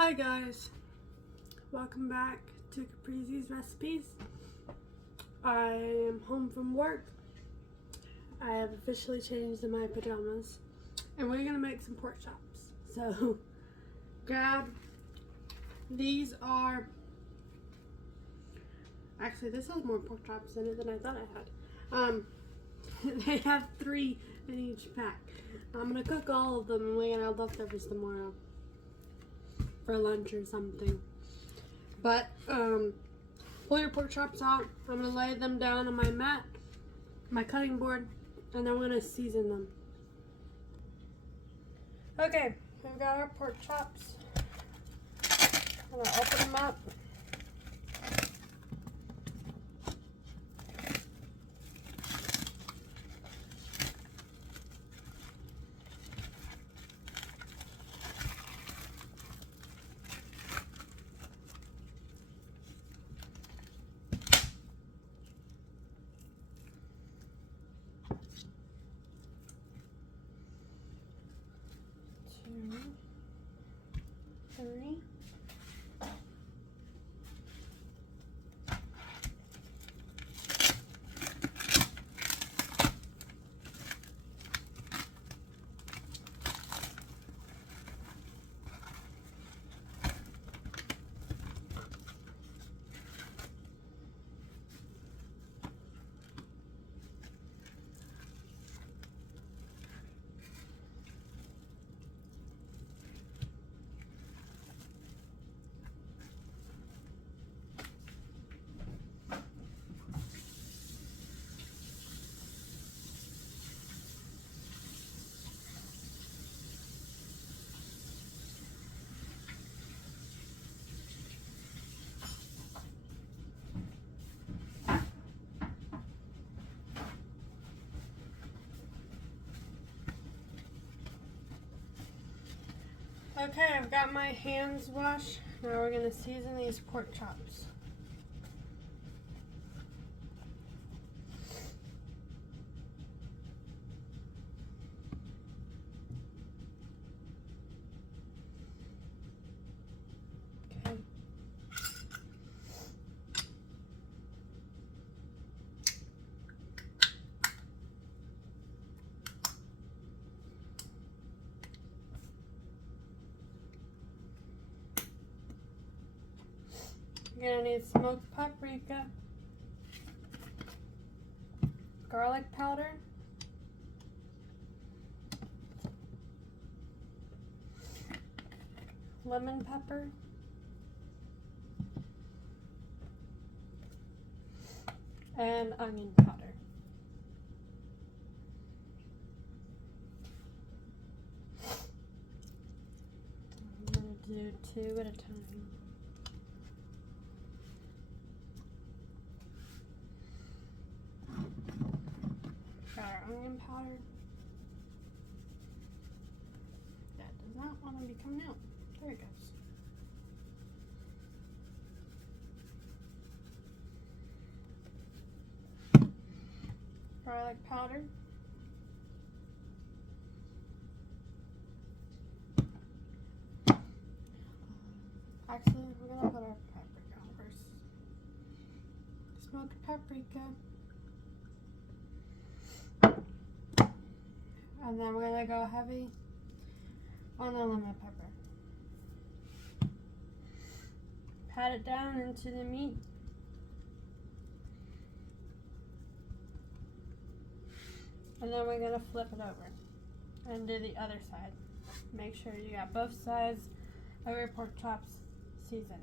Hi guys, welcome back to Caprizi's Recipes. I am home from work. I have officially changed in my pajamas and we're gonna make some pork chops. So grab, these are, actually this has more pork chops in it than I thought I had. They have 3 in each pack. I'm gonna cook all of them and we're gonna have leftovers tomorrow for lunch or something. But pull your pork chops out. I'm gonna lay them down on my mat, my cutting board, and then we're gonna season them. Okay, we've got our pork chops. I'm gonna open them up. Three. Okay, I've got my hands washed. Now we're going to season these pork chops. Okay. You're gonna need smoked paprika, garlic powder, lemon pepper, and onion powder. I'm gonna do 2 at a time. Got our onion powder. That does not want to be coming out. There it goes. Garlic powder. Actually, we're gonna put our paprika on first. Smoked paprika. And then we're gonna go heavy on the lemon pepper. Pat it down into the meat. And then we're gonna flip it over and do the other side. Make sure you got both sides of your pork chops seasoned.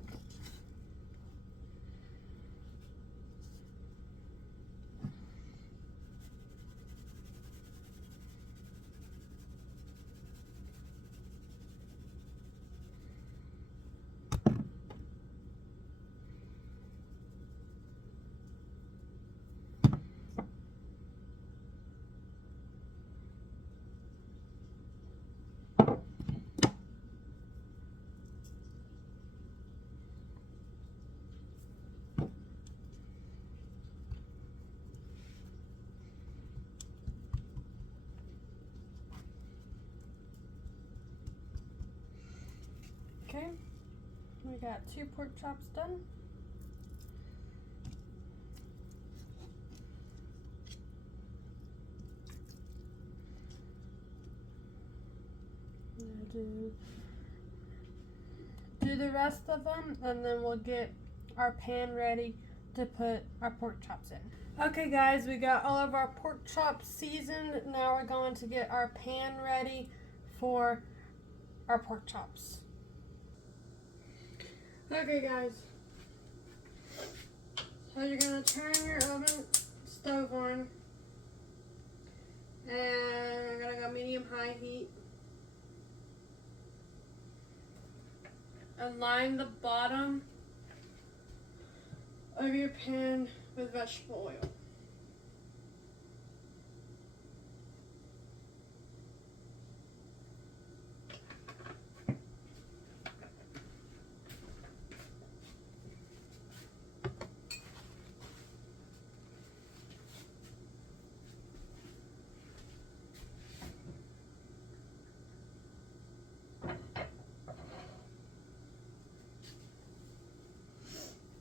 We got 2 pork chops done. Do the rest of them, and then we'll get our pan ready to put our pork chops in. Okay guys, we got all of our pork chops seasoned. Now we're going to get our pan ready for our pork chops. Okay guys, so you're going to turn your oven stove on, and you're going to go medium-high heat. And line the bottom of your pan with vegetable oil.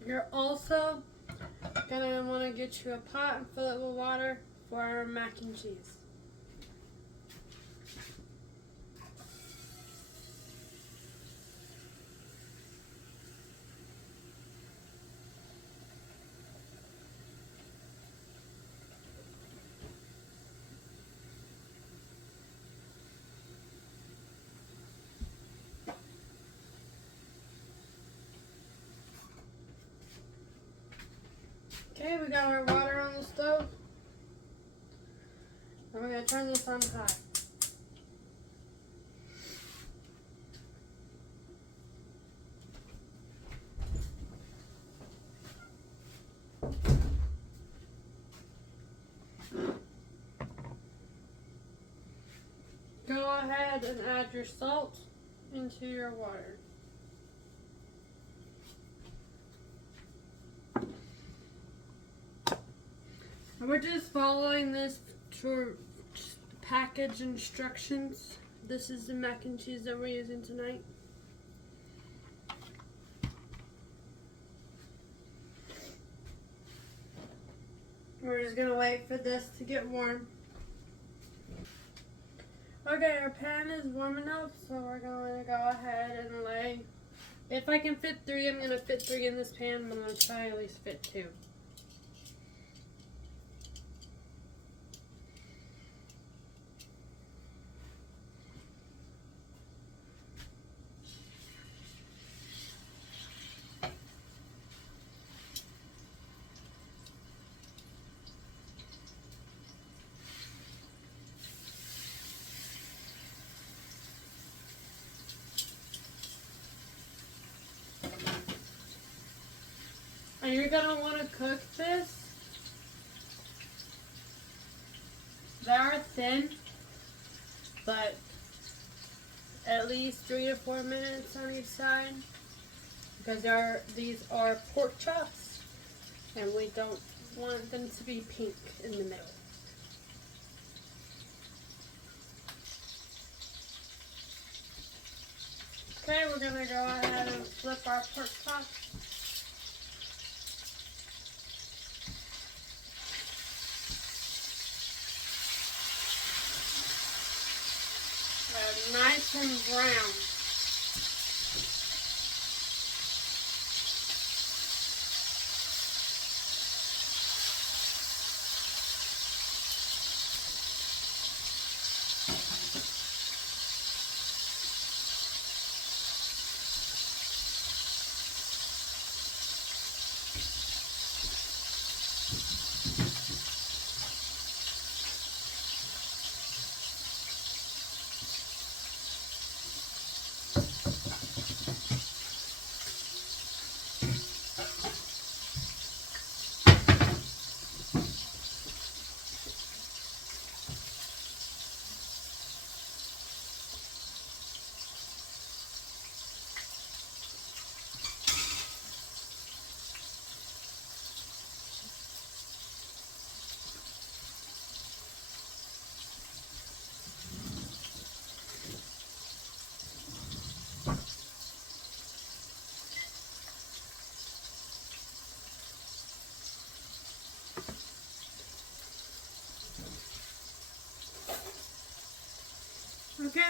You're also gonna want to get you a pot and fill it with water for our mac and cheese. Okay, we got our water on the stove. And we're going to turn this on high. Go ahead and add your salt into your water. And we're just following this package instructions. This is the mac and cheese that we're using tonight. We're just gonna wait for this to get warm. Okay, our pan is warm enough, so we're going to go ahead and lay. If I can fit 3, I'm going to fit 3 in this pan, but I'm going to try at least fit 2. And you're going to want to cook this. They are thin, but at least 3 to 4 minutes on each side, because these are pork chops, and we don't want them to be pink in the middle. Okay, we're going to go ahead and flip our pork chops. Nice and brown.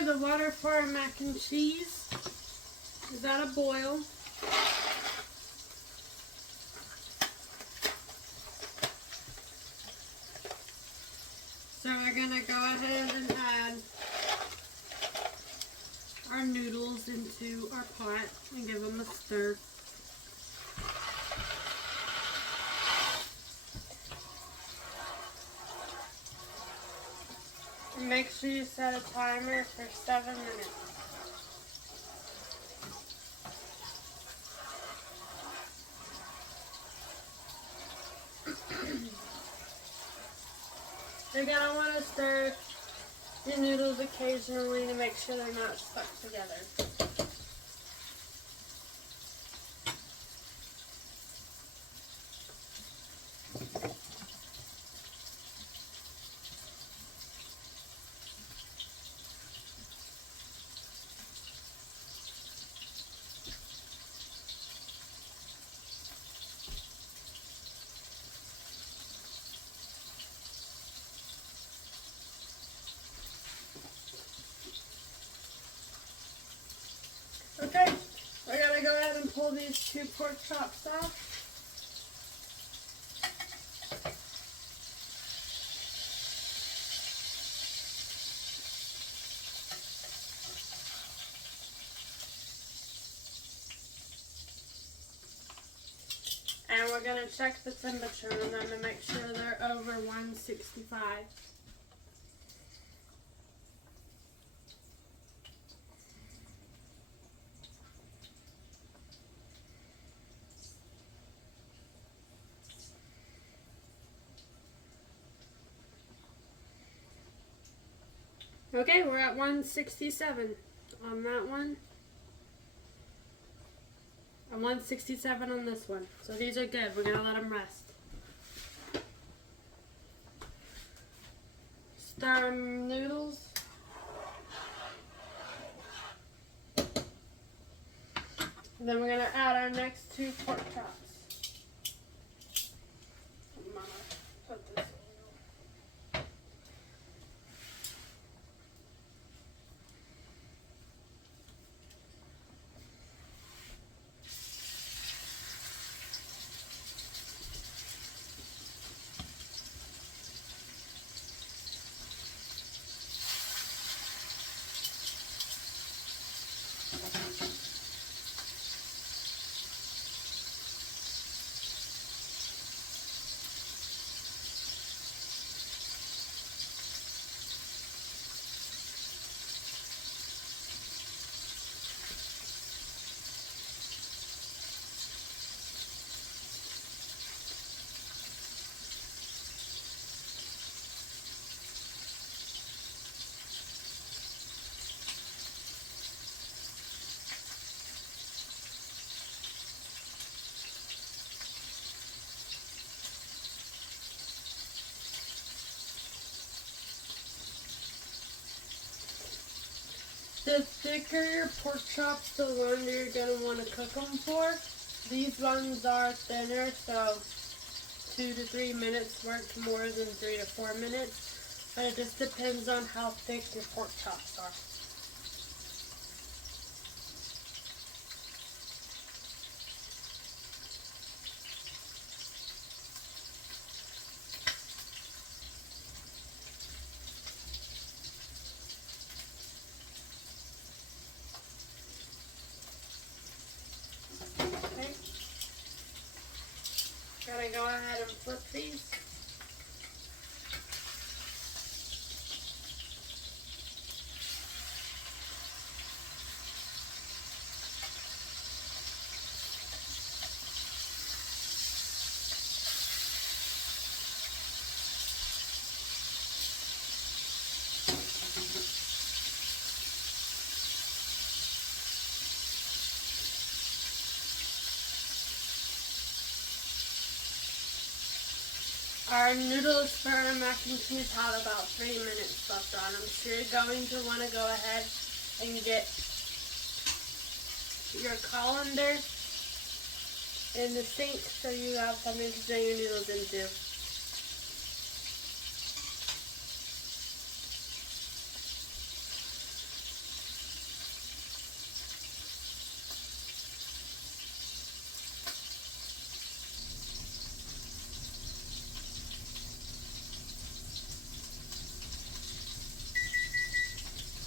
the water for our mac and cheese is at a boil. So we're gonna go ahead and add our noodles into our pot and give them a stir. And make sure you set a timer for 7 minutes. You're gonna want to stir your noodles occasionally to make sure they're not stuck together. Okay, we're gonna go ahead and pull these 2 pork chops off. And we're gonna check the temperature on them to make sure they're over 165. Okay, we're at 167 on that one. And 167 on this one. So these are good. We're going to let them rest. Stir our noodles. And then we're going to add our next 2 pork chops. I'm gonna put this The thicker your pork chops, the longer you're going to want to cook them for. These ones are thinner, so 2 to 3 minutes works more than 3 to 4 minutes. But it just depends on how thick your pork chops are. Gonna go ahead and flip these. Our noodles for our mac and cheese have about 3 minutes left on them. So you're going to want to go ahead and get your colander in the sink so you have something to drain your noodles into.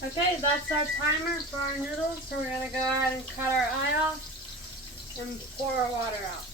Okay, that's our timer for our noodles. So we're going to go ahead and cut our eye off and pour our water out.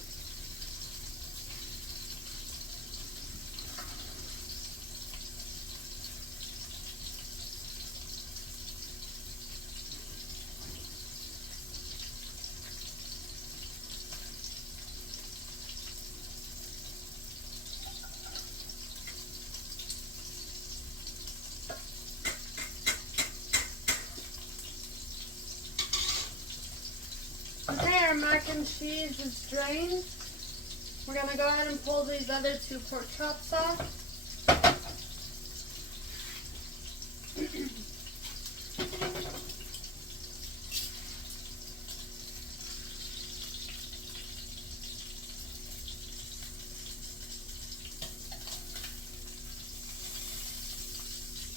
Okay, our mac and cheese is drained. We're going to go ahead and pull these other 2 pork chops off.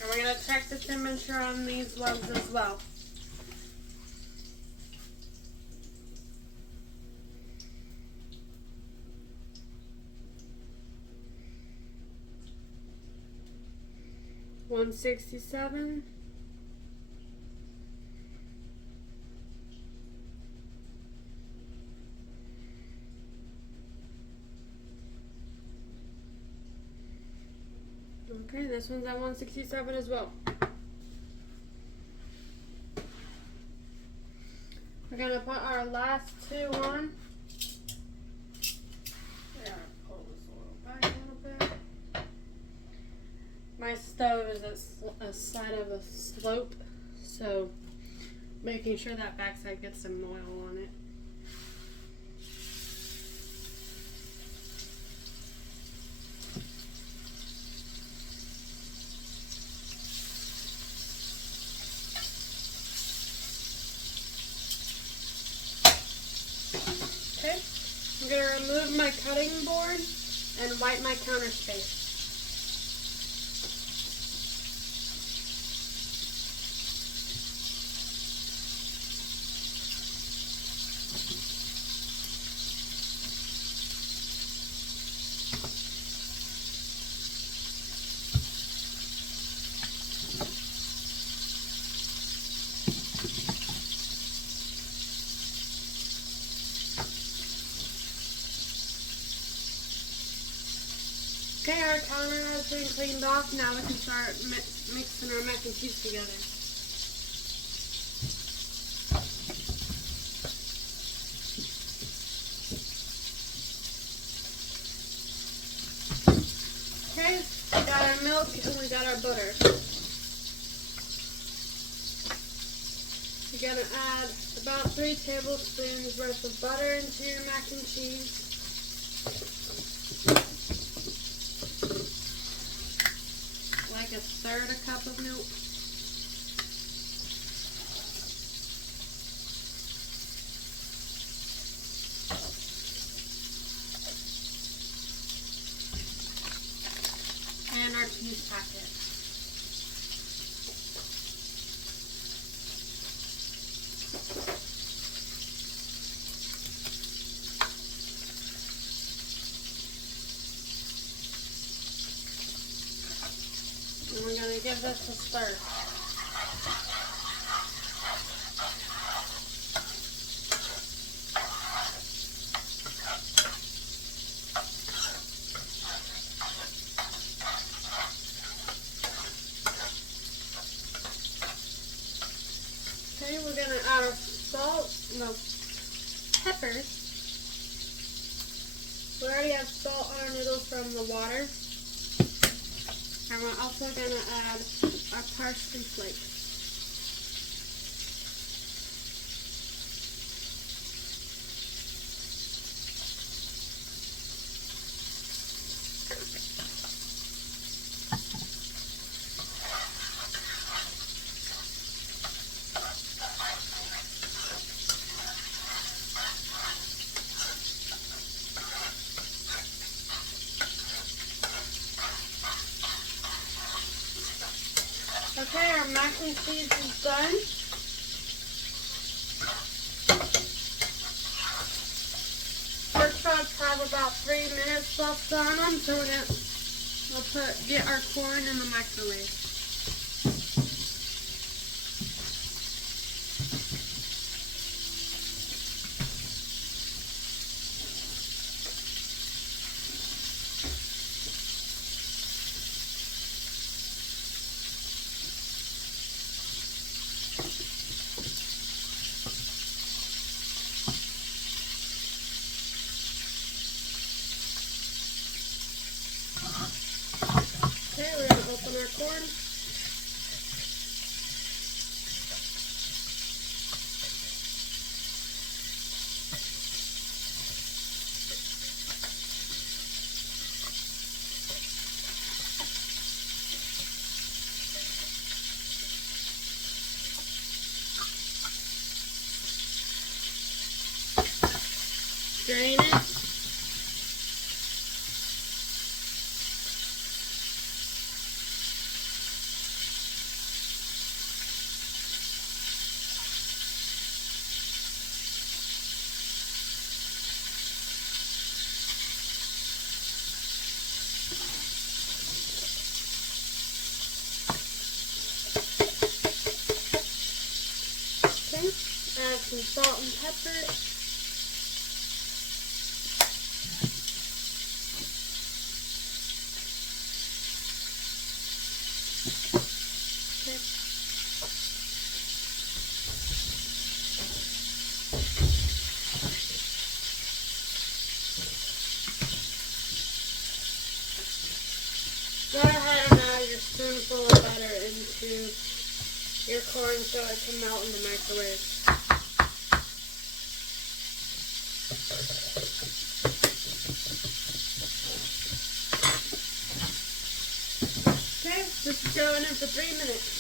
And we're going to check the temperature on these lugs as well. $167. Okay, this one's at 167 as well. We're gonna put our last 2 on. We're gonna pull this a little back a little bit. My stove is at a side of a slope, so making sure that backside gets some oil on it. Okay, I'm going to remove my cutting board and wipe my counter space. Okay, our counter has been cleaned off. Now we can start mixing our mac and cheese together. Okay, we got our milk and we got our butter. You're going to add about 3 tablespoons worth of butter into your mac and cheese. Like a 1/3 cup of milk. And our cheese packet. And we're going to give this a stir. Okay, we're going to add our salt, no, peppers. We already have salt on our noodles from the water. And we're also going to add our parsley flakes. Okay, our mac and cheese is done. Pork chops have about 3 minutes left on them, so we'll get our corn in the microwave. drain it. Okay, add some salt and pepper. Go ahead and add your spoonful of butter into your corn so it can melt in the microwave. Okay, this is going in for 3 minutes.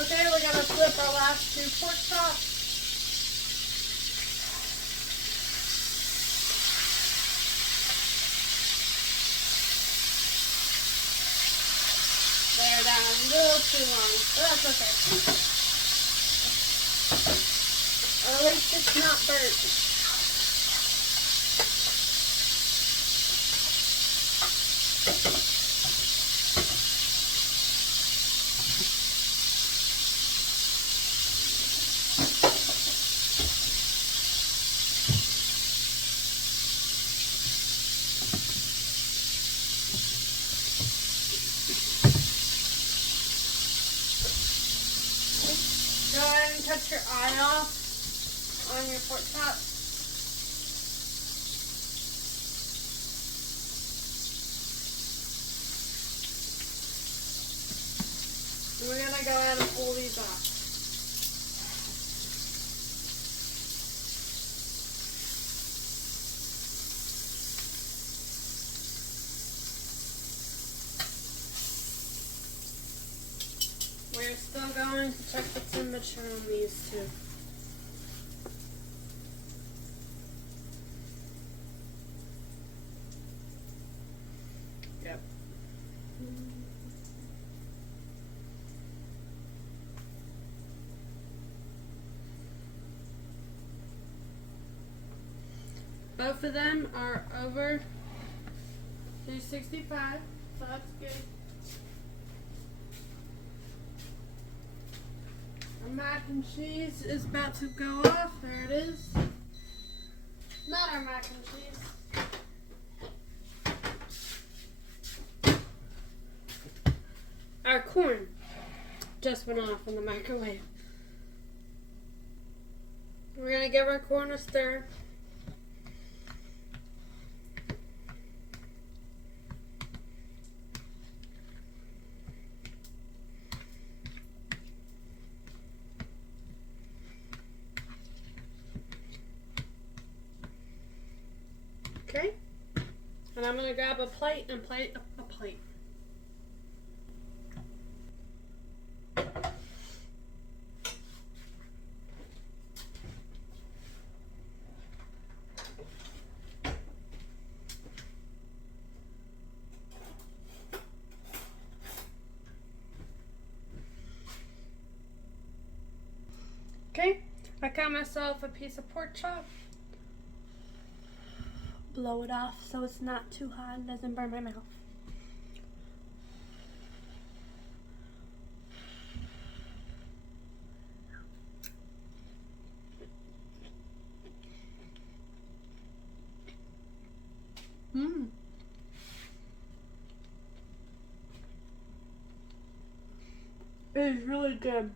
Okay, we're going to flip our last 2 pork chops. They're down a little too long, but that's okay. Or at least it's not burnt. Go ahead and cut your eye off on your pork chop. And we're going to go ahead and pull these off. We're still going to check the temperature on these two. Yep. Both of them are over 365, so that's good. Our mac and cheese is about to go off. There it is. Not our mac and cheese. Our corn just went off in the microwave. We're going to give our corn a stir. Okay, and I'm going to grab a plate and plate a plate. Okay, I got myself a piece of pork chop. Blow it off so it's not too hot and doesn't burn my mouth. It is really good.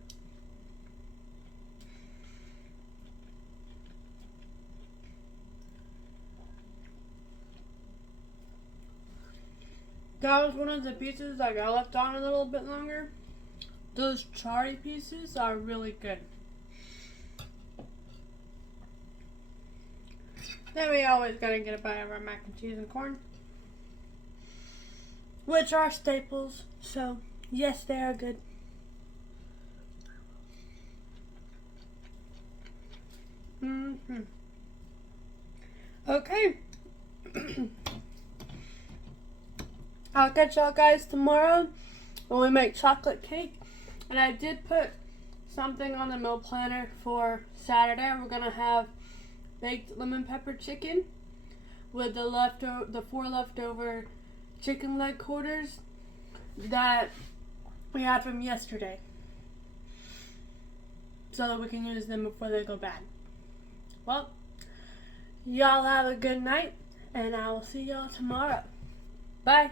That was one of the pieces that got left on a little bit longer. Those charry pieces are really good. Then we always gotta get a bite of our mac and cheese and corn, which are staples, so Yes, they are good. Okay. I'll catch y'all guys tomorrow when we make chocolate cake. And I did put something on the meal planner for Saturday. We're gonna have baked lemon pepper chicken with the 4 leftover chicken leg quarters that we had from yesterday, so that we can use them before they go bad. Well, y'all have a good night, and I will see y'all tomorrow. Bye.